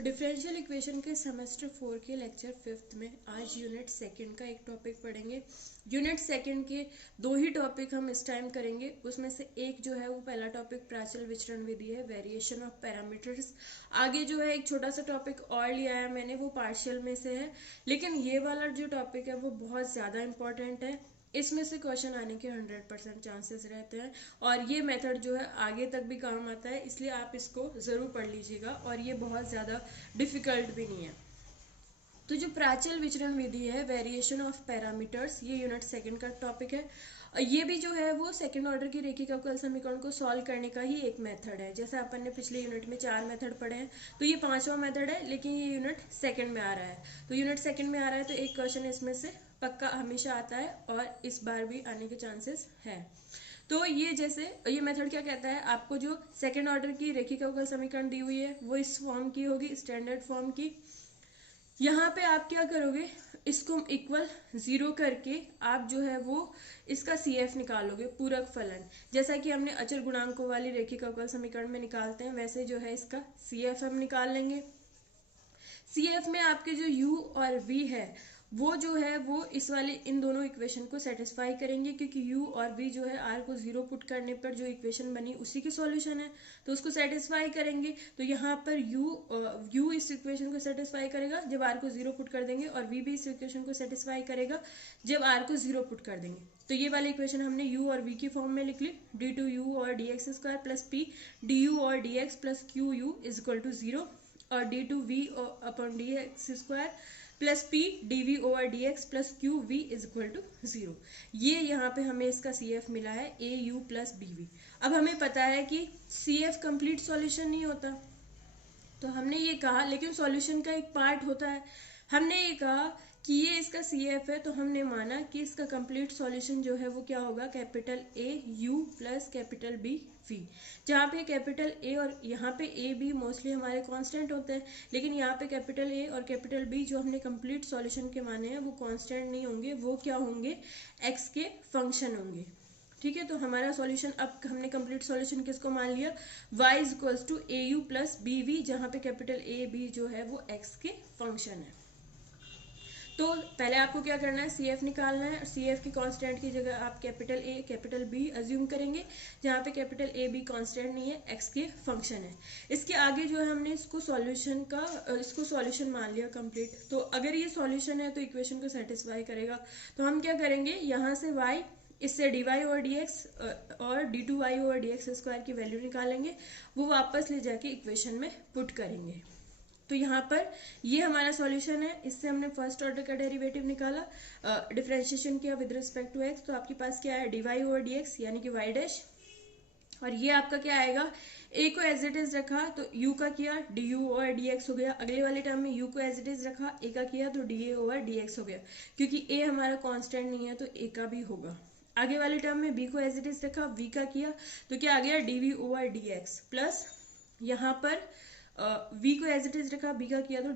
Differential equation के semester 4 के lecture 5th में आज यूनिट सेकंड का एक टॉपिक पढ़ेंगे। यूनिट सेकंड के दो ही टॉपिक हम इस टाइम करेंगे। उसमें से एक जो है वो पहला टॉपिक प्राचल विचरण विधि है, वेरिएशन ऑफ पैरामीटर्स। आगे जो है एक छोटा सा टॉपिक और लिया है मैंने, वो पार्शियल में से है, लेकिन ये वाला जो टॉपिक है वो बहुत ज़्यादा इंपॉर्टेंट है। इसमें से क्वेश्चन आने के 100% चांसेस रहते हैं और ये मेथड जो है आगे तक भी काम आता है, इसलिए आप इसको ज़रूर पढ़ लीजिएगा और ये बहुत ज़्यादा डिफ़िकल्ट भी नहीं है। तो जो प्राचल विचरण विधि है, वेरिएशन ऑफ पैरामीटर्स, ये यूनिट सेकंड का टॉपिक है। ये भी जो है वो सेकंड ऑर्डर की रेखिक अवकल समीकरण को सॉल्व करने का ही एक मेथड है। जैसे अपन ने पिछले यूनिट में 4 मेथड पढ़े हैं, तो ये 5वां मेथड है, लेकिन ये यूनिट सेकंड में आ रहा है। तो यूनिट सेकंड में आ रहा है तो एक क्वेश्चन इसमें से पक्का हमेशा आता है और इस बार भी आने के चांसेस है। तो ये जैसे ये मेथड क्या कहता है, आपको जो सेकंड ऑर्डर की रेखिक अवकल समीकरण दी हुई है वो इस फॉर्म की होगी, स्टैंडर्ड फॉर्म की। यहाँ पे आप क्या करोगे, इसको इक्वल 0 करके आप जो है वो इसका CF निकालोगे, पूरक फलन। जैसा कि हमने अचर गुणांकों वाली रेखिक अवकल समीकरण में निकालते हैं, वैसे जो है इसका CF हम निकाल लेंगे। CF में आपके जो U और V है वो जो है वो इस वाले इन दोनों इक्वेशन को सेटिस्फाई करेंगे, क्योंकि U और V जो है R को 0 पुट करने पर जो इक्वेशन बनी उसी की सॉल्यूशन है, तो उसको सेटिस्फाई करेंगे। तो यहाँ पर U इस इक्वेशन को सेटिस्फाई करेगा जब R को 0 पुट कर देंगे, और V भी इस इक्वेशन को सेटिस्फाई करेगा जब R को 0 पुट कर देंगे। तो ये वाली इक्वेशन हमने U और V की फॉर्म में लिख ली, d2u और dx square plus p du और dx plus qu is equal to 0, और d2v upon dx square plus P dv over dx plus Q V is equal to 0। ये यहाँ पे हमें इसका CF मिला है AU प्लस BV। अब हमें पता है कि CF कंप्लीट सॉल्यूशन नहीं होता, तो हमने ये कहा, लेकिन सॉल्यूशन का एक पार्ट होता है। हमने ये कहा कि ये इसका CF है, तो हमने माना कि इसका कंप्लीट सॉल्यूशन जो है वो क्या होगा, capital AU plus capital BV, जहाँ पे कैपिटल A और यहाँ पे AB मोस्टली हमारे कांस्टेंट होते हैं, लेकिन यहाँ पे कैपिटल A और कैपिटल B जो हमने कंप्लीट सॉल्यूशन के माने हैं वो कांस्टेंट नहीं होंगे, वो क्या होंगे, x के फंक्शन होंगे। ठीक है, तो हमारा सॉल्यूशन, अब हमने कंप्लीट सॉल्यूशन किसको मान लिया, y is equals to AU plus BV, जहाँ पे कैपिटल AB जो है वो x के फंक्शन है। तो पहले आपको क्या करना है, CF निकालना है, और CF की कांस्टेंट की जगह आप capital A capital B assume करेंगे, जहाँ पे कैपिटल AB कांस्टेंट नहीं है, x के फंक्शन है। इसके आगे जो है हमने इसको सॉल्यूशन मान लिया कंप्लीट। तो अगर ये सॉल्यूशन है तो इक्वेशन को सेटिस्फाई करेगा, तो हम क्या करेंगे, यहाँ से y, इससे dy ओवर dx और d2y ओवर dx स्क्वायर की वैल्यू निकालेंगे, वो वापस ले जाके इक्वेशन में पुट करेंगे। तो यहाँ पर ये हमारा सॉल्यूशन है, इससे हमने फर्स्ट ऑर्डर का डेरिवेटिव निकाला, डिफरेंशिएशन किया विद रिस्पेक्ट टू x, तो आपके पास क्या है, dy ओवर dx यानी कि y डैश, और ये आपका क्या आएगा, a को एज इट इज रखा तो u का किया du ओवर dx हो गया, अगले वाले टर्म में u को एज इट इज रखा, a का किया तो da ओवर dx हो गया, क्योंकि a हमारा कांस्टेंट नहीं है तो a का भी होगा। आगे वाले टर्म में b को एज इट इज रखा, v का किया तो क्या आ गया, dv ओवर dx प्लस यहाँ पर v को एज इट इज रखा, b का किया तो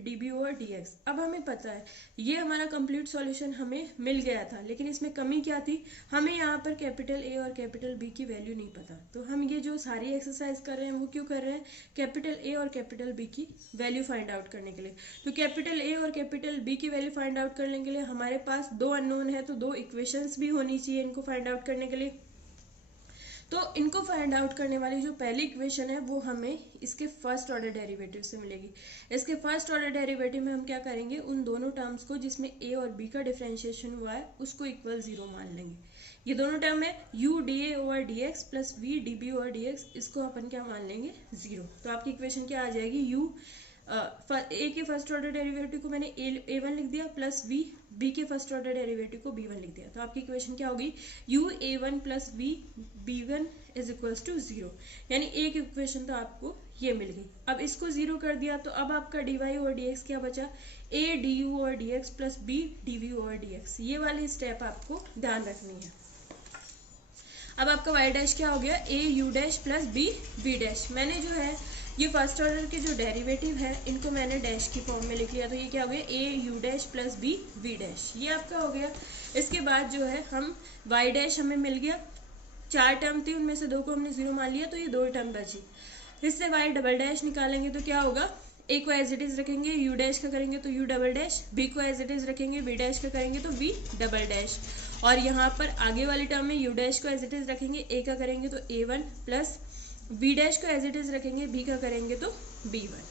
db ओवर dx। अब हमें पता है ये हमारा कंप्लीट सॉल्यूशन हमें मिल गया था, लेकिन इसमें कमी क्या थी, हमें यहाँ पर कैपिटल A और कैपिटल B की वैल्यू नहीं पता। तो हम ये जो सारी एक्सरसाइज कर रहे हैं वो क्यों कर रहे हैं, कैपिटल A और कैपिटल B की वैल्यू फाइंड आउट करने के लिए। तो कैपिटल A और कैपिटल B की वैल्यू फाइंड आउट करने के लिए हमारे पास 2 अननोन है, तो 2 इक्वेशंस भी होनी चाहिए इनको फाइंड आउट करने के लिए। तो इनको फाइंड आउट करने वाली जो पहली इक्वेशन है वो हमें इसके फर्स्ट ऑर्डर डेरिवेटिव से मिलेगी। इसके फर्स्ट ऑर्डर डेरिवेटिव में हम क्या करेंगे, उन दोनों टर्म्स को जिसमें a और b का डिफरेंशिएशन हुआ है उसको इक्वल 0 मान लेंगे। ये दोनों टर्म है u da over dx plus v db over dx, इसको अपन क्या मान लेंगे, 0। तो आपकी इक्वेशन क्या आ जाएगी, u ए के फर्स्ट ऑर्डर डेरिवेटिव को मैंने a1 लिख दिया प्लस v, b के फर्स्ट ऑर्डर डेरिवेटिव को b1 लिख दिया, तो आपकी इक्वेशन क्या होगी, u a1 plus v b1 is equals to 0, यानी एक इक्वेशन तो आपको ये मिल गई। अब इसको 0 कर दिया तो अब आपका dy ओवर dx क्या बचा, a du over dx plus b dv over dx। ये वाली स्टेप आपको ध्यान रखनी है। अब आपका y डैश क्या हो गया, a u dash plus b v dash. मैंने जो है ये फर्स्ट ऑर्डर के जो डेरिवेटिव है इनको मैंने डैश की फॉर्म में लिख लिया, तो ये क्या हो गया, a u dash plus b v dash, ये आपका हो गया। इसके बाद जो है हम y डैश हमें मिल गया, 4 टर्म थी उनमें से 2 को हमने 0 मान लिया, तो ये 2 टर्म बची। इससे y डबल डैश निकालेंगे तो क्या होगा, ए को एज इट इज रखेंगे, यू डैश का करेंगे तो यू डबल डैश, बी को एज इट इज रखेंगे, बी डैश का करेंगे तो बी डबल डैश, और यहाँ पर आगे वाली टर्म में यू डैश को एज इट इज रखेंगे, ए का करेंगे तो A1 प्लस बी डैश को एज इट इज रखेंगे, बी का करेंगे तो B1।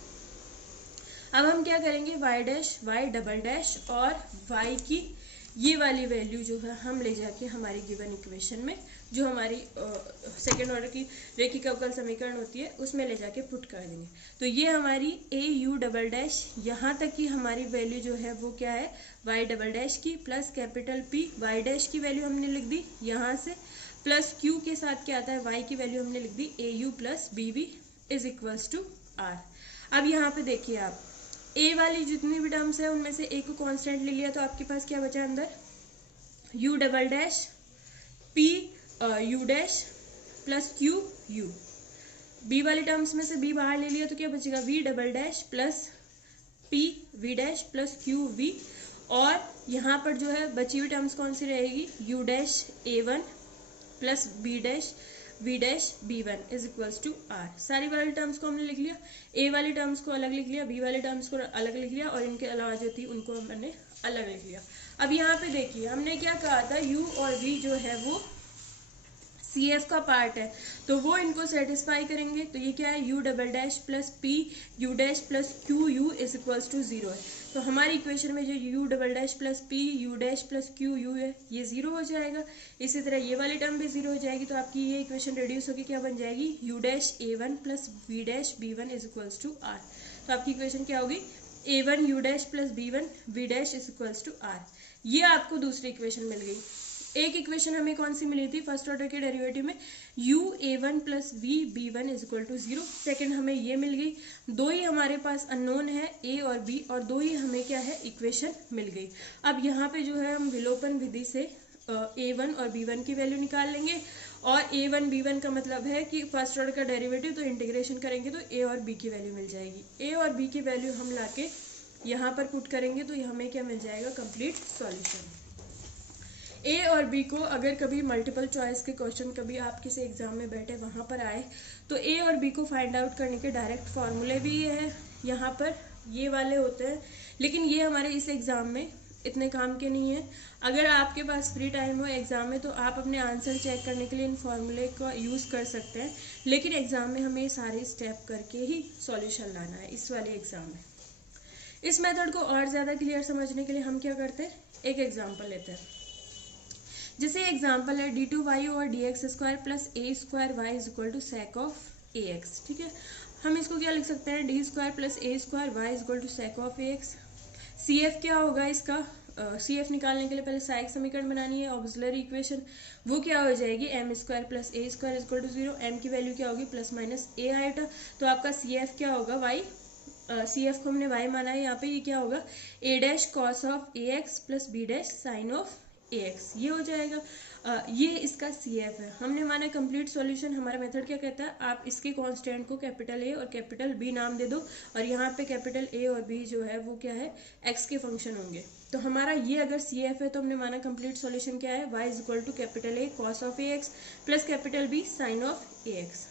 अब हम क्या करेंगे, Y dash, Y double dash और वाई की ये वाली वैल्यू जो है हम ले जाके हमारी गिवन इक्वेशन में, जो हमारी सेकेंड ऑर्डर की रैखिक अवकल समीकरण होती है उसमें ले जाके पुट कर देंगे। तो ये हमारी ए यू डबल डैश यहाँ तक की हमारी वैल्यू जो है वो क्या है, वाई डबल डैश की plus capital P Y dash की वैल्यू हमने लिख दी यहाँ से, प्लस क्यू के साथ क्या आता है, वाई की वैल्यू हमने लिख दी a u plus b b is equals to r. अब यहाँ पे देखिए आप ए वाली जितनी भी टर्म्स है उनमें से ए को कांस्टेंट ले लिया तो आपके पास क्या बचा अंदर, U double dash P U dash plus Q U. B वाली टर्म्स में से बी बाहर ले लिया तो क्या बचेगा, V double dash plus P V dash plus Q V, और यहाँ पर जो है बची हुई टर्म्स कौन सी रहेगी, U dash A1 plus B dash V dash B1 is equals to R. सारी वाली टर्म्स को हमने लिख लिया, ए वाली टर्म्स को अलग लिख लिया, बी वाली टर्म्स को अलग लिख लिया, और इनके अलावा जो थी उनको हमने अलग लिख लिया। अब यहाँ पे देखिए हमने क्या कहा था, यू और वी जो है वो CF का पार्ट है तो वो इनको सेटिस्फाई करेंगे। तो ये क्या है, U double dash plus P U dash plus Q U is equals to 0 है। तो हमारी इक्वेशन में जो U double dash plus P U dash plus Q U है ये 0 हो जाएगा। इसी तरह ये वाली टर्म भी 0 हो जाएगी, तो आपकी ये इक्वेशन रिड्यूस होकर क्या बन जाएगी, U dash A1 plus V dash B1 is equals to R. तो आपकी इक्वेशन क्या होगी, A1 U dash plus B1 V dash is equals to R. ये आपको दूसरी इक्वेशन मिल गई। एक इक्वेशन हमें कौन सी मिली थी फर्स्ट ऑर्डर के डेरिवेटिव में, u A1 plus v B1 is equal to 0। Second हमें ये मिल गई, दो ही हमारे पास अननोन है a और b, और दो ही हमें क्या है इक्वेशन मिल गई। अब यहाँ पे जो है हम विलोपन विधि से A1 और B1 की वैल्यू निकाल लेंगे, और A1 B1 का मतलब है कि फर्स्ट ऑर्डर का डेरिवेटिव, तो इंटीग्रेशन करेंगे तो a और b की वैल्यू मिल जाएगी। a और b की वैल्यू हम लाके यहाँ पर पुट करेंगे तो हमें क्या मिल जाएगा, कंप्लीट सॉल्यूशन। ए और बी को अगर कभी मल्टीपल चॉइस के क्वेश्चन कभी आप किसी एग्जाम में बैठे वहाँ पर आए तो ए और बी को फाइंड आउट करने के डायरेक्ट फॉर्मूले भी है यहाँ पर ये वाले होते हैं, लेकिन ये हमारे इस एग्ज़ाम में इतने काम के नहीं है। अगर आपके पास फ्री टाइम हो एग्ज़ाम में तो आप अपने आंसर चेक करने के लिए इन फॉर्मूले का यूज़ कर सकते हैं, लेकिन एग्ज़ाम में हमें सारे स्टेप करके ही सॉल्यूशन लाना है इस वाले एग्ज़ाम में। इस मेथड को और ज़्यादा क्लियर समझने के लिए हम क्या करते हैं, एक एग्जाम्पल लेते हैं। जैसे एग्जाम्पल है d2y over dx square plus a square y is equal to sec of ax। ठीक है, हम इसको क्या लिख सकते हैं, D square plus a square y is equal to sec of ax। CF क्या होगा इसका, CF निकालने के लिए पहले सहायक समीकरण बनानी है, ऑक्सिलरी इक्वेशन, वो क्या हो जाएगी m square plus a square is equal to 0। m की वैल्यू क्या होगी, प्लस माइनस a आएगा, तो आपका CF क्या होगा, y। CF को हमने y माना है, यहाँ पे ये क्या होगा, a dash cos of ax plus b dash sign of ax, ये हो जाएगा। ये इसका CF है, हमने माना कंप्लीट सॉल्यूशन। हमारा मेथड क्या कहता है, आप इसके कांस्टेंट को कैपिटल A और कैपिटल B नाम दे दो, और यहाँ पे कैपिटल A और B जो है वो क्या है, x के फंक्शन होंगे। तो हमारा ये अगर CF है तो हमने माना कंप्लीट सॉल्यूशन क्या है, y is equal to capital A cos of ax plus capital B sine of ax।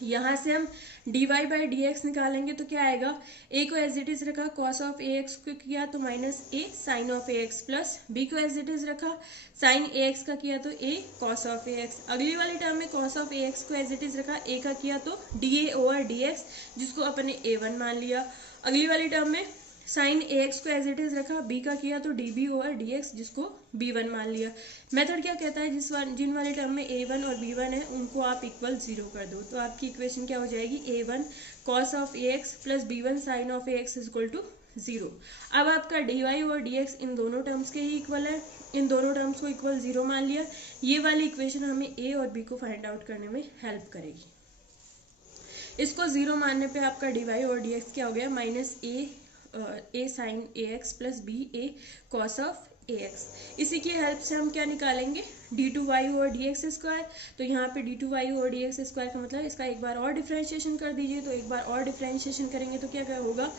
यहाँ से हम dy बाई dx निकालेंगे तो क्या आएगा, a को एज इट इज रखा, कॉस ऑफ ax को किया तो minus a sine of ax, plus b को एज इट इज रखा, साइन ax का किया तो a कॉस ऑफ ax। अगली वाली टर्म में कॉस ऑफ ax को एज इट इज रखा, a का किया तो dA ओवर dx जिसको अपन ने a1 मान लिया। अगली वाली टर्म में साइन ax को एज इट इज रखा, b का किया तो dB ओवर dx जिसको b1 मान लिया। मेथड क्या कहता है, जिन वाली टर्म में a1 और b1 है उनको आप इक्वल 0 कर दो, तो आपकी इक्वेशन क्या हो जाएगी, a1 cos of ax plus b1 sine of ax is equal to 0। अब आपका dy और dx इन दोनों टर्म्स के ही इक्वल है, इन दोनों टर्म्स को इक्वल 0 मान लिया। ये वाली इक्वेशन हमें a और b को फाइंड आउट करने में हेल्प करेगी। इसको 0 मानने पे आपका dy और dx क्या हो गया, minus a sine ax plus b a cos of ax। इसी की हेल्प से हम क्या निकालेंगे, d2y ओवर dx स्क्वायर। तो यहाँ पे d2y ओवर dx स्क्वायर का मतलब इसका एक बार और डिफरेंशिएशन कर दीजिए, तो एक बार और डिफरेंशिएशन करेंगे तो क्या होगा,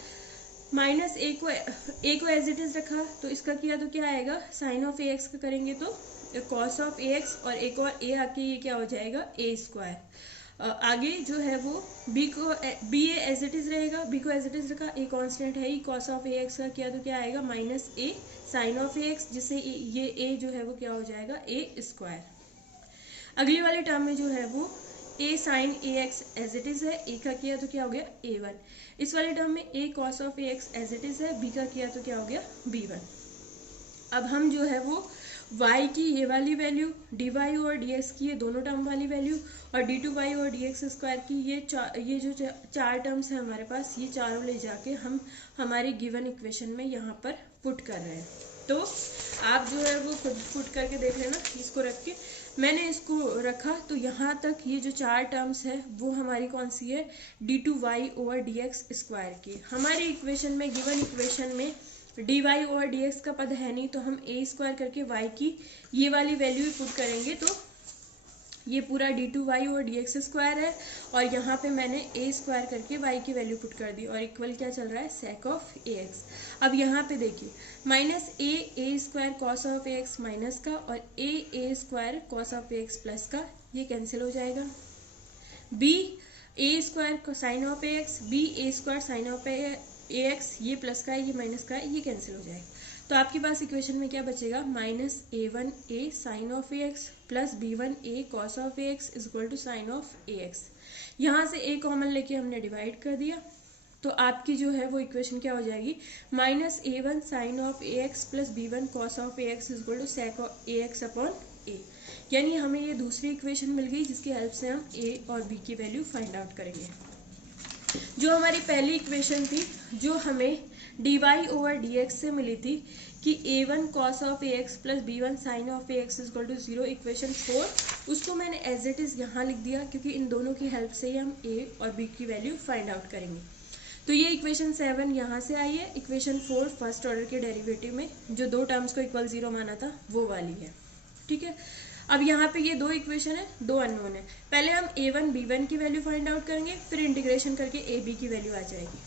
माइनस a को एज इट इज रखा तो इसका किया तो क्या आएगा, साइन ऑफ ax का करेंगे तो कॉस ऑफ ax, और एक और a आके ये क्या हो जाएगा a स्क्वायर। आगे जो है वो B A as it is रहेगा, बी को एज इट इज रखा, ए कांस्टेंट है ही, कॉस ऑफ ए एक्स का किया तो क्या आएगा minus A sine of A X, जिससे ये ए जो है वो क्या हो जाएगा ए स्क्वायर। अगली वाले टर्म में जो है वो a sine a x as it is है, ए का किया तो क्या हो गया ए वन। इस वाले टर्म में a cos of A x as it is है, बी का किया तो क्या हो गया बी वन। अब हम जो है वो y की ये वाली वैल्यू, dy और dx की ये दोनों टर्म वाली वैल्यू, और d2y और dx स्क्वायर की ये जो चार टर्म्स है हमारे पास, ये चारों ले जाके हम हमारी गिवन इक्वेशन में यहाँ पर पुट कर रहे हैं। तो आप जो है वो खुद पुट करके देख लेना, इसको रख के मैंने इसको रखा तो यहाँ तक ये जो चार टर्म्स है वो हमारी कौन सी है, d2y ओवर dx स्क्वायर की। हमारी इक्वेशन में, गिवन इक्वेशन में dy और dx का पद है नहीं, तो हम a स्क्वायर करके y की ये वाली वैल्यू ही पुट करेंगे, तो ये पूरा d2y और dx स्क्वायर है, और यहाँ पे मैंने a स्क्वायर करके y की वैल्यू पुट कर दी, और इक्वल क्या चल रहा है sec ऑफ ax। अब यहाँ पे देखिए minus a square cos of ax minus का, और a square cos of ax plus का, ये कैंसिल हो जाएगा। b a square sine of ax, b a square sine of ax, ये प्लस का है ये माइनस का है, ये कैंसिल हो जाएगा। तो आपके पास इक्वेशन में क्या बचेगा, minus a1 a sine of ax plus b1 a cos of ax is equal to sine of ax। यहाँ से a कॉमन लेके हमने डिवाइड कर दिया, तो आपकी जो है वो इक्वेशन क्या हो जाएगी, minus a1 sine of ax plus b1 cos of ax is equal to sec of ax upon a। यानी हमें ये दूसरी इक्वेशन मिल गई, जिसकी हेल्प से हम a और b की वैल्यू फाइंड आउट करेंगे। जो हमारी पहली इक्वेशन थी, जो हमें dy ओवर dx से मिली थी कि a1 cos of ax plus b1 sin of ax is equal to 0, equation 4, उसको मैंने एज इट इज यहाँ लिख दिया, क्योंकि इन दोनों की हेल्प से ही हम a और b की वैल्यू फाइंड आउट करेंगे। तो ये इक्वेशन 7 यहाँ से आई है, इक्वेशन 4 फर्स्ट ऑर्डर के डेरिवेटिव में जो दो टर्म्स को इक्वल 0 माना था वो वाली है, ठीक है। अब यहाँ पे ये दो इक्वेशन है, दो अननोन है, पहले हम a1 b1 की वैल्यू फाइंड आउट करेंगे, फिर इंटीग्रेशन करके ab की वैल्यू आ जाएगी।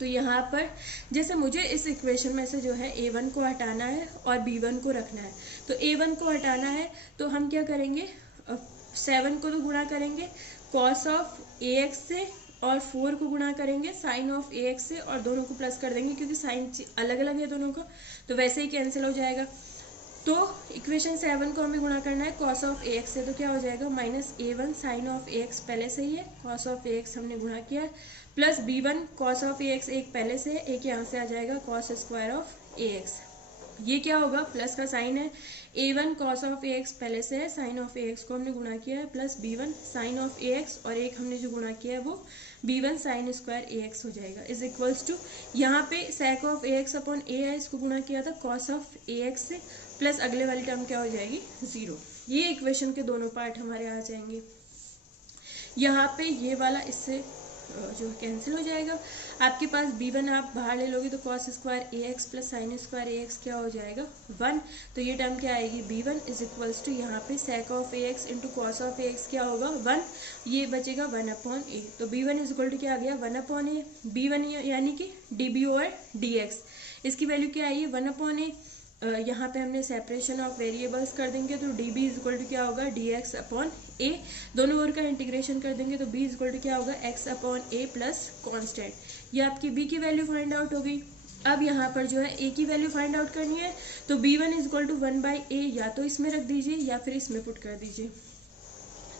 तो यहाँ पर जैसे मुझे इस इक्वेशन में से जो है a1 को हटाना है और b1 को रखना है, तो a1 को हटाना है तो हम क्या करेंगे, 7 को तो गुणा करेंगे cos ऑफ ax से, और 4 को गुणा करेंगे साइन ऑफ ax से, और दोनों को प्लस कर देंगे क्योंकि साइन अलग अलग है दोनों का, तो वैसे ही कैंसिल हो जाएगा। तो इक्वेशन 7 को हमें गुणा करना है cos ऑफ ax से, तो क्या हो जाएगा minus a1 sine of ax पहले से ही है, cos ऑफ ax हमने गुणा किया है, plus b1 cos of ax एक पहले से है, एक यहाँ से आ जाएगा cos स्क्वायर ऑफ ax। ये क्या होगा, प्लस का साइन है, a1 cos ऑफ ax पहले से है, साइन ऑफ ax को हमने गुणा किया है, plus b1 sine of ax, और एक हमने जो गुणा किया है वो b1 साइन स्क्वायर ax हो जाएगा, इज इक्वल्स टू यहाँ पे sec of ax upon a है, इसको गुणा किया था cos ऑफ ax से, प्लस अगले वाली टर्म क्या हो जाएगी 0। ये इक्वेशन के दोनों पार्ट हमारे आ जाएंगे। यहाँ पे ये वाला इससे जो कैंसिल हो जाएगा, आपके पास b1 आप बाहर ले लोगे तो cos square ax plus sine square ax क्या हो जाएगा 1, तो ये टर्म क्या आएगी b1 इज इक्वल्स टू यहाँ पे sec of ax into cos of ax क्या होगा 1, ये बचेगा 1 अपॉन a, तो b1 इज इक्वल टू क्या आ गया 1 अपॉन a, b1 यानी कि db ओवर dx, इसकी वैल्यू क्या आई है 1 अपॉन a। यहाँ पे हमने सेपरेशन ऑफ वेरिएबल्स कर देंगे, तो D B is equal to क्या होगा डी एक्स अपॉन ए, दोनों ओर का इंटीग्रेशन कर देंगे तो b इज इक्वल टू क्या होगा x अपॉन ए प्लस कॉन्स्टेंट। ये आपकी b की वैल्यू फाइंड आउट हो गई। अब यहाँ पर जो है a की वैल्यू फाइंड आउट करनी है, तो b1 is equal to 1 by a, या तो इसमें रख दीजिए या फिर इसमें पुट कर दीजिए।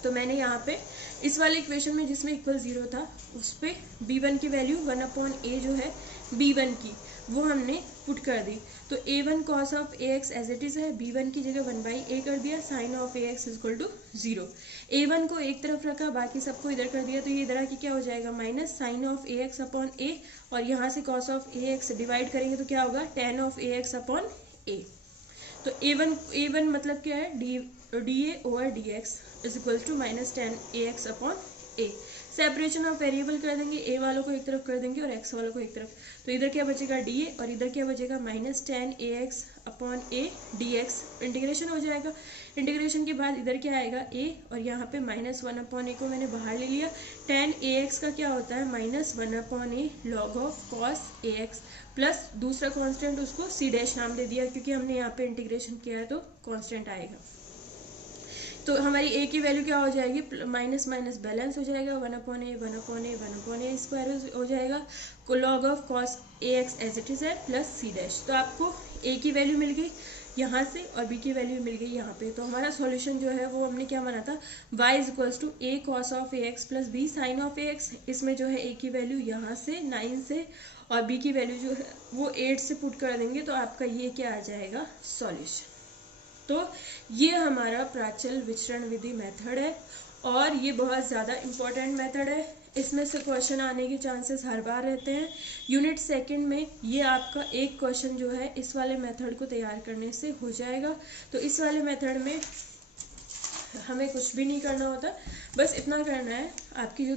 तो मैंने यहाँ पे इस वाले इक्वेशन में जिसमें इक्वल 0 था उस पर b1 की वैल्यू 1 अपॉन ए जो है b1 की वो हमने पुट कर दी, तो a1 cos of ax as it is है, b1 की जगह 1 बाई ए कर दिया, sine of ax is equal to 0। a1 को एक तरफ रखा, बाकी सबको इधर कर दिया, तो ये इधर आके क्या हो जाएगा minus sine of ax upon a, और यहाँ से cos ऑफ ax डिवाइड करेंगे तो क्या होगा tan of ax upon A. तो a1 मतलब क्या है dA over dx is equal to minus tan ax upon A. Separation of variable कर देंगे, a वालों को एक तरफ कर देंगे और x वालों को एक तरफ, तो इधर क्या बचेगा dA और इधर क्या बचेगा माइनस tan ax अपॉन ए dx, इंटीग्रेशन हो जाएगा। इंटीग्रेशन के बाद इधर क्या आएगा a, और यहाँ पे माइनस 1 अपॉन ए को मैंने बाहर ले लिया, tan ax का क्या होता है minus 1 upon A log of cos ax, plus दूसरा कांस्टेंट उसको c डैश नाम दे दिया क्योंकि हमने यहाँ पे इंटीग्रेशन किया है तो कांस्टेंट आएगा। तो हमारी ए की वैल्यू क्या हो जाएगी, माइनस माइनस बैलेंस हो जाएगा, 1/a 1/a 1/a स्क्वायर हो जाएगा, log of cos A x as it is है प्लस सी डैश। तो आपको ए की वैल्यू मिल गई यहाँ से और बी की वैल्यू मिल गई यहाँ पे। तो हमारा सॉल्यूशन जो है वो हमने क्या माना था, y is equals to A cos of A X plus B sine of A X. इसमें जो है ए की वैल्यू यहाँ से 9 से और बी की वैल्यू जो है वो 8 से पुट कर देंगे, तो आपका ये क्या आ जाएगा, सॉल्यूशन। तो ये हमारा प्राचल विचरण विधि मेथड है और ये बहुत ज़्यादा इम्पोर्टेंट मेथड है। इसमें से क्वेश्चन आने के चांसेस हर बार रहते हैं। यूनिट सेकंड में ये आपका एक क्वेश्चन जो है इस वाले मेथड को तैयार करने से हो जाएगा। तो इस वाले मेथड में हमें कुछ भी नहीं करना होता, बस इतना करना है, आपकी जो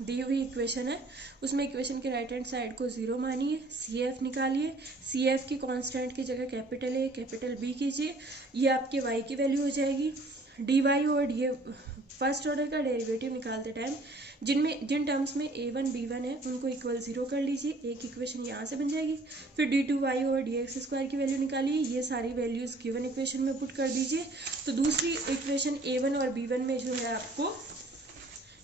दी हुई इक्वेशन है उसमें इक्वेशन के राइट हैंड साइड को 0 मानिए, सी एफ निकालिए, सी एफ की कांस्टेंट की जगह कैपिटल ए कैपिटल बी कीजिए, ये आपके वाई की वैल्यू हो जाएगी। डी वाई और डी फर्स्ट ऑर्डर का डेरिवेटिव निकालते टाइम जिन टर्म्स में a1 b1 है उनको इक्वल 0 कर लीजिए, एक इक्वेशन यहाँ से बन जाएगी। फिर d2y और dx स्क्वायर की वैल्यू निकालिए, ये सारी वैल्यूज गिवन इक्वेशन में पुट कर दीजिए। तो दूसरी इक्वेशन a1 और b1 में जो है आपको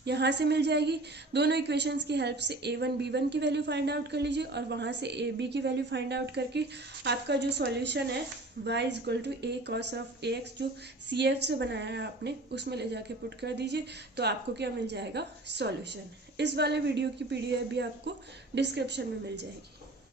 यहाँ से मिल जाएगी। दोनों इक्वेशंस की हेल्प से a1 b1 की वैल्यू फाइंड आउट कर लीजिए और वहाँ से ab की वैल्यू फाइंड आउट करके आपका जो सॉल्यूशन है y is equal to a cos of ax जो CF से बनाया है आपने उसमें ले जाके पुट कर दीजिए, तो आपको क्या मिल जाएगा, सॉल्यूशन। इस वाले वीडियो की PDF भी आपको डिस्क्रिप्शन में मिल जाएगी।